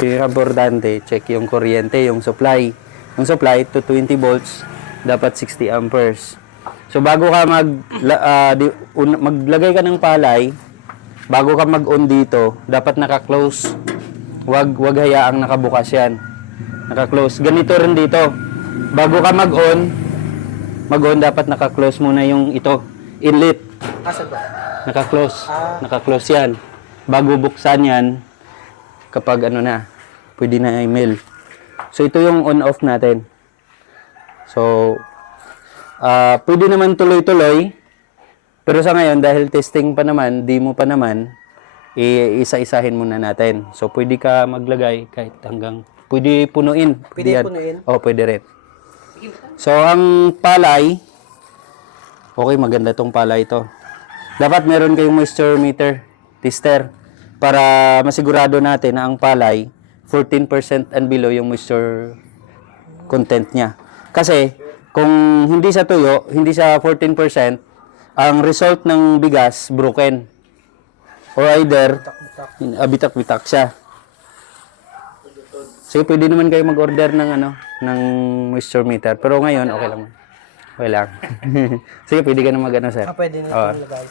Importante, check yung kuryente, yung supply. Yung supply to 20 volts, dapat 60 amperes. So bago ka maglagay ka ng palay, bago ka mag-on dito, dapat naka-close. Wag hayaang nakabukas yan. Naka-close. Ganito rin dito. Bago ka mag-on dapat naka-close muna yung ito, inlet. Asa ba? Naka-close. Naka-close yan. Bago buksan yan, kapag ano na, pwede na email. So, ito yung on-off natin. So, pwede naman tuloy-tuloy. Pero sa ngayon, dahil testing pa naman, demo pa naman, isa-isahin muna natin. So, pwede ka maglagay kahit hanggang, pwede punuin. Pwede punuin? Oo, pwede rin. So, ang palay, okay, maganda tong palay ito. Dapat meron kayong moisture meter, tester, para masigurado natin na ang palay, 14% and below yung moisture content niya. Kasi, kung hindi sa tuyo, hindi sa 14%, ang result ng bigas, broken. Or either, bitak-bitak siya. Sige, pwede naman kayo mag-order ng ng moisture meter. Pero ngayon, okay lang. Okay lang. Sige, pwede ka na mag-ano, sir. Pwede na ito lagay.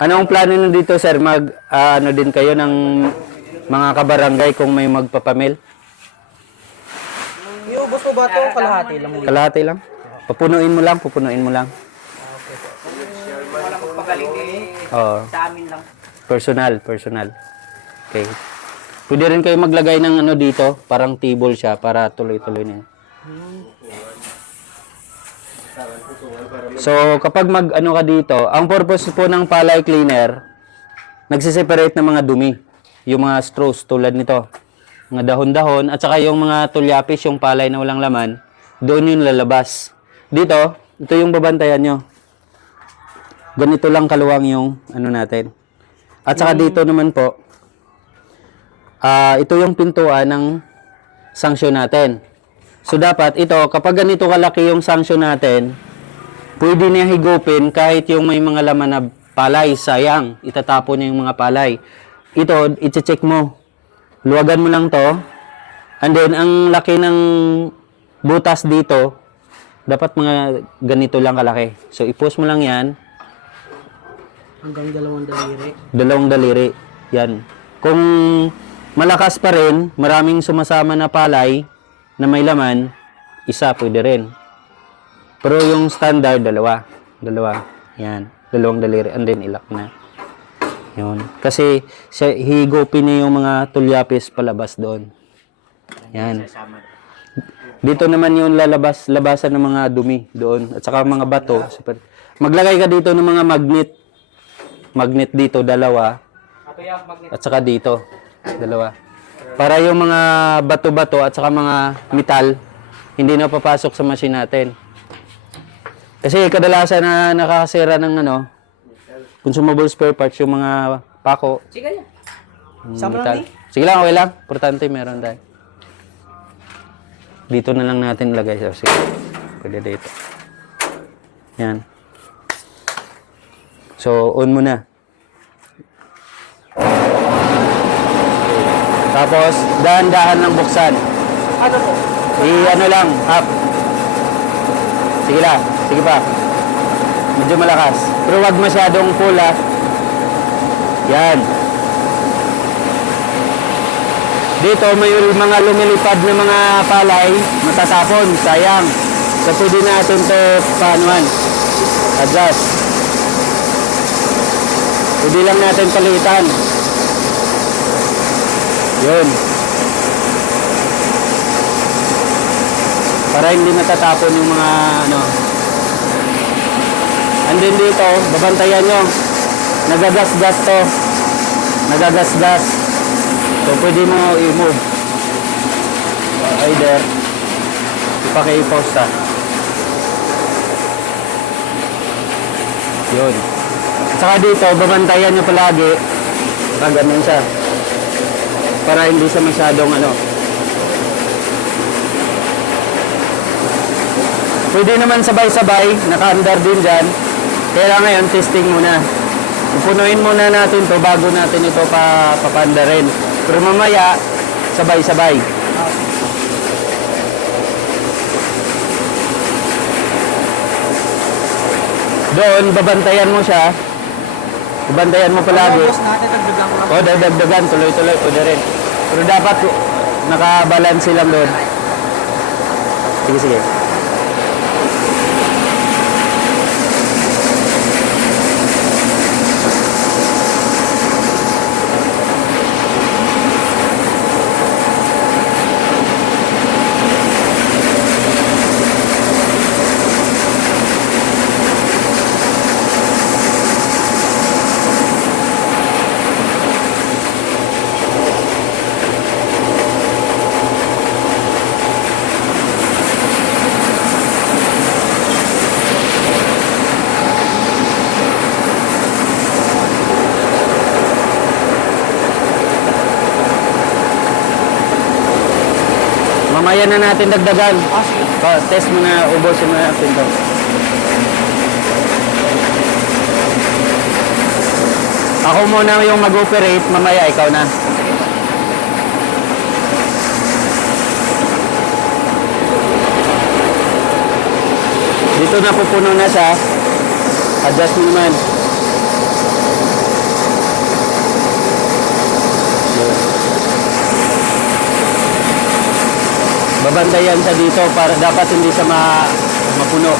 Anong plano nyo dito, sir? Ano din kayo ng mga kabarangay kung may magpapamil? Iubos mo ba ito? Kalahati lang mo. Kalahati lang? Pupunuin mo lang. Okay po. Walang magpagaling sa amin lang. Personal. Okay. Pwede rin kayo maglagay ng dito, parang table siya para tuloy-tuloy na. So, kapag ka dito, ang purpose po ng palay cleaner, nagsiseparate ng mga dumi. Yung mga straws tulad nito. Mga dahon-dahon, at saka yung mga tulyapis, yung palay na walang laman, doon yung lalabas. Dito, ito yung babantayan nyo. Ganito lang kaluwang yung natin. At saka dito naman po, ito yung pintuan ng sanction natin. So dapat ito, kapag ganito kalaki yung sanction natin, pwede niya higupin kahit yung may mga laman na palay, sayang, itatapon niya yung mga palay. Ito, i-check mo. Luwagan mo lang to. And then, ang laki ng butas dito, dapat mga ganito lang kalaki. So, i-push mo lang yan. Hanggang 2 daliri. 2 daliri. Yan. Kung malakas pa rin, maraming sumasama na palay na may laman, isa pwede rin. Pero yung standard, 2. Yan. 2 daliri. And then, ilak na. Yun. Kasi, higupin niya yung mga tulyapis palabas doon. Yan. Dito naman yung labasan ng mga dumi doon. At saka mga bato. Maglagay ka dito ng mga magnet. Magnet dito, 2. At saka dito, 2. Para yung mga bato-bato at saka mga metal, hindi na papasok sa machine natin. Kasi kadalasan na nakakasira ng consumable spare parts, yung mga pako. Sige lang. Metal. Sige lang, okay lang. Importante, meron tayo. Dito na lang natin lagay. Sige. Pwede dito. Yan. So, on mo na. Tapos, dahan-dahan lang buksan. Ano po? Lang, up. Sige lang. Sige pa. Medyo malakas. Pero wag masyadong full, ha. Yan. Dito, may mga lumilipad na mga palay, matatapon, sayang. So, pwede natin ito paanuhan. Adjust. Pwede lang natin palitan. Yun. Para hindi natatapon yung mga And then dito, babantayan nyo. Nagagas-gas to. Nagagas-gas. So, pwede mo i-move. Either, ipaki-post ta. Yun. Saka dito, babantayan nyo palagi. Ganun siya. Para hindi siya masyadong Pwede naman sabay-sabay. Naka-under din dyan. Kaya ngayon, testing muna. Pupunuin muna natin to bago natin ito papanda rin. Pero mamaya, sabay-sabay. Doon, babantayan mo siya. Babantayan mo palagi. Boss natin, nagdagang ko lang. O, dagdagan, tuloy-tuloy, pwede rin. Pero dapat nakabalanse lang doon. Sige, sige. Mamaya na natin dagdagan. Sige. Test mo na, ubusin mo na natin to. Ako muna yung mag-operate, mamaya ikaw na. Dito na pupuno na siya. Adjust mo naman. Babantayan siya dito para dapat hindi siya mapuno.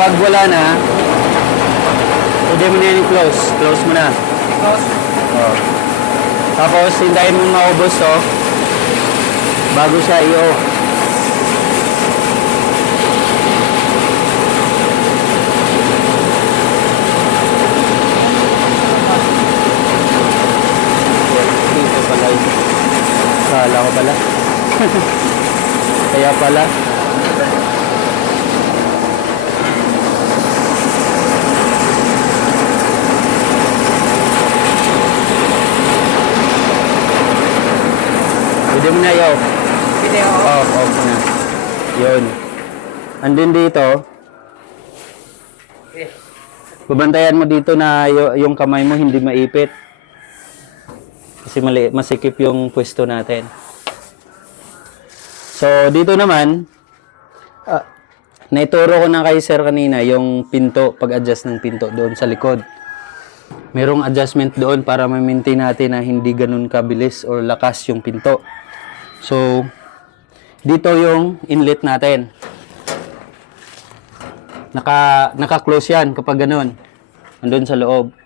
Kapag wala na, pwede mo na yan i-close. Close mo na. Boss. Oh. Tapos, hintayin mo maubos to bago siya i-off. Dito pala yun. Kala ko pala. Kaya pala. Pwede mo na i-off. Video. Off na. Yun. Andun dito, babantayan mo dito na yung kamay mo hindi maipit. Kasi masikip yung pwesto natin. So, dito naman, naituro ko na kay sir kanina yung pinto, pag-adjust ng pinto doon sa likod. Merong adjustment doon para ma-maintain natin na hindi ganun kabilis or lakas yung pinto. So, dito yung inlet natin. Naka-close yan kapag ganun. Andun sa loob.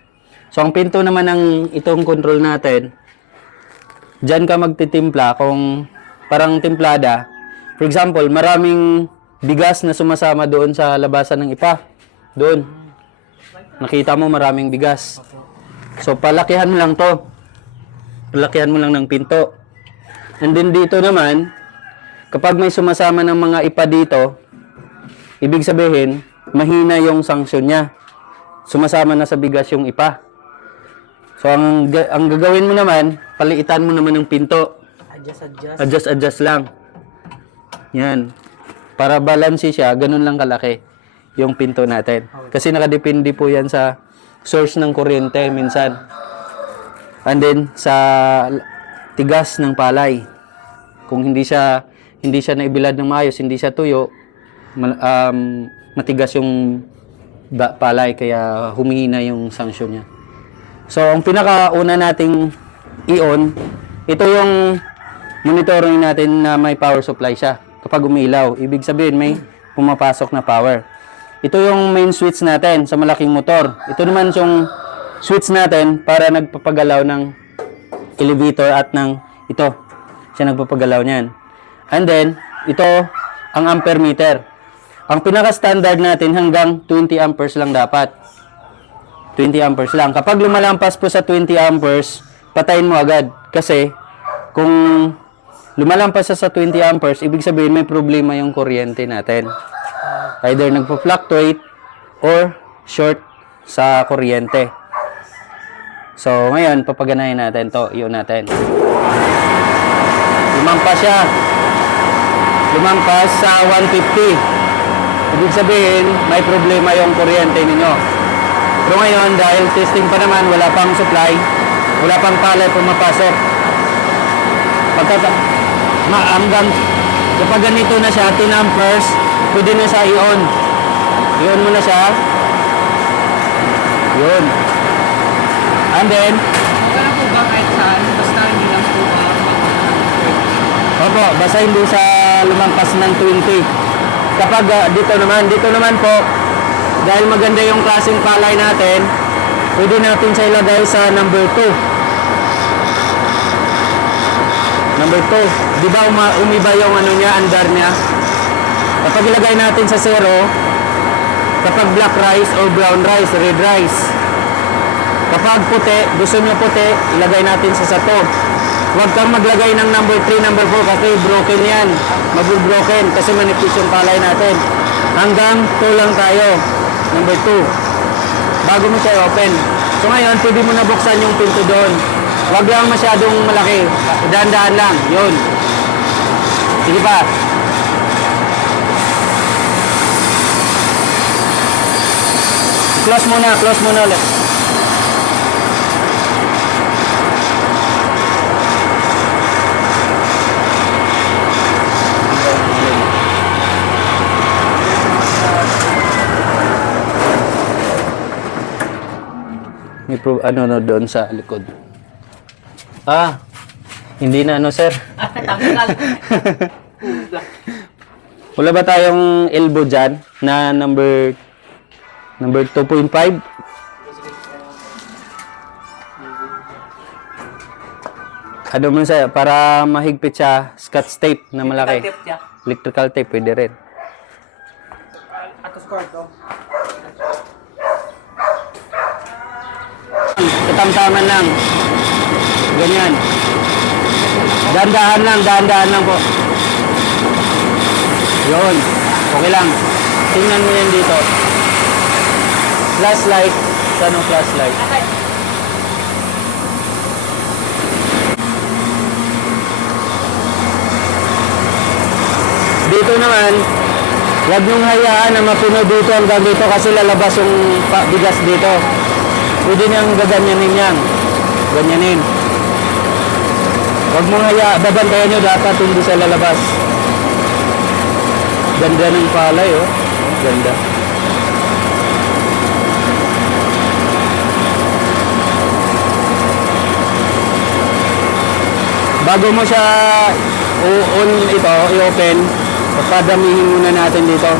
So, ang pinto naman ng itong control natin, dyan ka magtitimpla kung parang timplada. For example, maraming bigas na sumasama doon sa labasan ng ipa. Doon. Nakita mo maraming bigas. So, palakihan mo lang to. Palakihan mo lang ng pinto. And then dito naman, kapag may sumasama ng mga ipa dito, ibig sabihin, mahina yung sanction niya. Sumasama na sa bigas yung ipa. So, ang gagawin mo naman, paliitan mo naman ng pinto. Adjust lang. Yan. Para balanse siya, ganun lang kalaki yung pinto natin. Kasi nakadepende po yan sa source ng kuryente minsan. And then, sa tigas ng palay. Kung hindi hindi siya naibilad ng maayos, hindi siya tuyo, matigas yung palay kaya humihina yung sanction niya. So, ang pinakauna nating i-on, ito yung monitoring natin na may power supply siya. Kapag umilaw, ibig sabihin may pumapasok na power. Ito yung main switch natin sa malaking motor. Ito naman yung switch natin para nagpapagalaw ng elevator at ng ito. Siya nagpapagalaw niyan. And then, ito ang ampere meter. Ang pinaka-standard natin hanggang 20 amperes lang dapat. 20 amperes lang. Kapag lumalampas po sa 20 amperes, patayin mo agad. Kasi, kung lumalampas sa 20 amperes, ibig sabihin may problema yung kuryente natin. Either nagpo-fluctuate or short sa kuryente. So, ngayon, papaganahin natin to. Iyon natin. Lumampas siya. Lumampas sa 150. Ibig sabihin, may problema yung kuryente ninyo. Pero ngayon, dahil testing pa naman, wala pang supply, wala pang palay pumapasok. Hanggang kapag ganito na siya, 10 amperes, pwede na siya i-on. I-on mo na siya. Yun. And then, Wala po ba kahit saan? Basta hindi lang po opo, basta hindi sa lumampas ng 20. Kapag dito naman po, dahil maganda yung klaseng palay natin, pwede natin siya ilagay sa number 2. Number 2. Di ba umiba yung ano niya, andar niya? Kapag ilagay natin sa 0, kapag black rice or brown rice, red rice. Kapag puti, gusto nyo puti, ilagay natin sa 1. Huwag kang maglagay ng number 3, number 4 kasi broken yan. Mag-broken kasi manipis yung palay natin. Hanggang 2 lang tayo. Number 2. Bago mo siya open. So ngayon, pwede mo na buksan yung pinto doon. Huwag lang masyadong malaki. Dahan-dahan lang. Yun. Sige pa. Close muna ulit. May ano doon sa likod. Hindi na sir. Tanggal. Wala ba tayong elbow dyan na number 2.5? Ano mo sir, para mahigpit siya, scotch tape na malaki. Tip siya. Electrical tape, pwede rin. Atos cord to. Katamtaman lang. Ganyan. Dahan-dahan lang po. Yun. Okay lang. Tingnan mo yan dito. Flashlight. Saan ang flashlight? Dito naman, huwag niyong hayaan na mapuno dito hanggang dito kasi lalabas yung bigas dito. Pwede niyang gaganyanin yan. Ganyanin. Huwag mong babantayan nyo dapat hindi siya lalabas. Ganda ng palay, oh. Ganda. Bago mo siya i-open, papadamihin muna natin dito.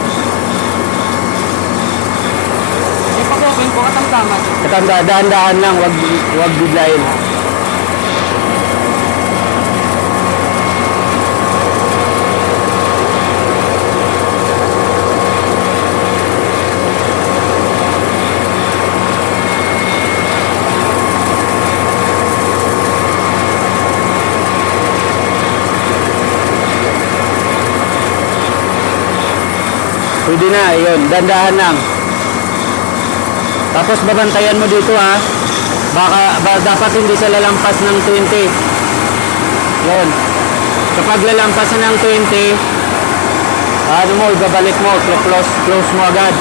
Pag-open po, katamtaman. Dahan-dahan lang, wag biglayin. Pwede na, yun. Dandahan lang. Tapos babantayan mo dito ha. Dapat hindi sa lalampas ng 20. Yun. Kapag lalampas na ng 20, ano mo, ibabalik mo, close mo agad.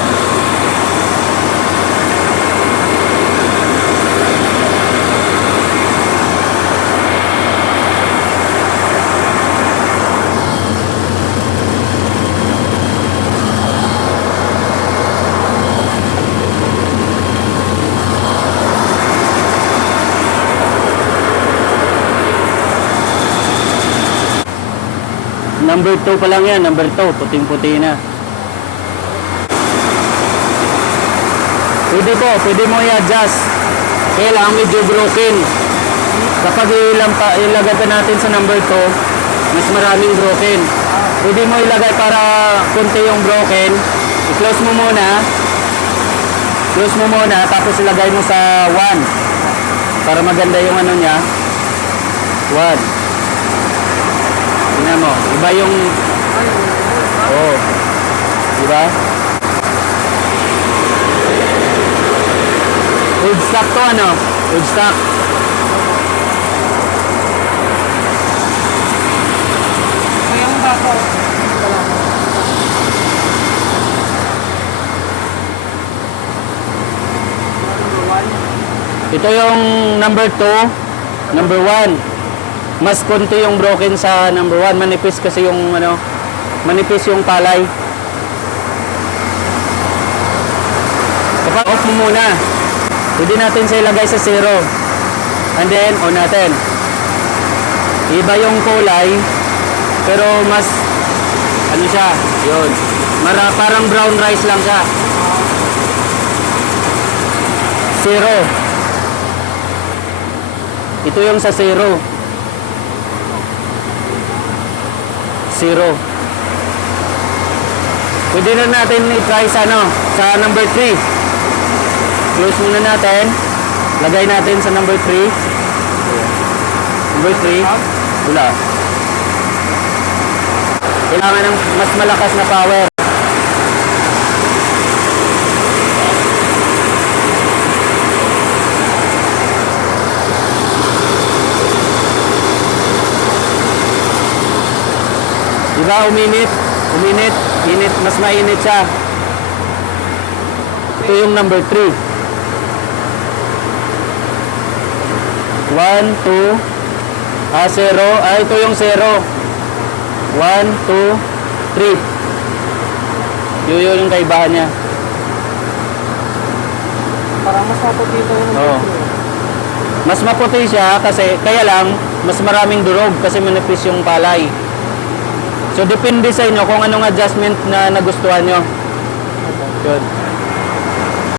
Number 2 pa lang yan, number 2, puting-puti na. Pwede mo i-adjust. Kaya lang medyo broken. Kapag ilagay pa natin sa number 2, mas maraming broken. Pwede mo ilagay para konti yung broken. I-close mo muna. Close mo muna, tapos ilagay mo sa 1. Para maganda yung ano niya. 1. Tingnan mo, iba yung... Oh. Diba? Old stock to ano? Old stock. Kaya yung bago. Ito yung number 2, number 1. Mas konti yung broken sa number 1. Manipis kasi yung ano, manipis yung palay. Kapag off mo muna, pwede natin siya ilagay sa 0. And then, on natin. Iba yung kulay, pero mas, ano siya, yun. Parang brown rice lang siya. 0. Ito yung sa 0. 0. Pwede na natin i-try sa ano, sa number 3. Close muna natin. Lagay natin sa number 3. Number 3. Wala. Kailangan ng mas malakas na power. Diba, uminit, init, mas mainit siya. Ito yung number 3. 1, 2, 0, ito yung 0. 1, 2, 3. Yun yung kaibahan niya. Parang mas maputi ito yung Oo. Mas maputi siya kasi, kaya lang, mas maraming durog kasi manipis yung palay. So, depende sa inyo kung anong adjustment na nagustuhan nyo. Yun.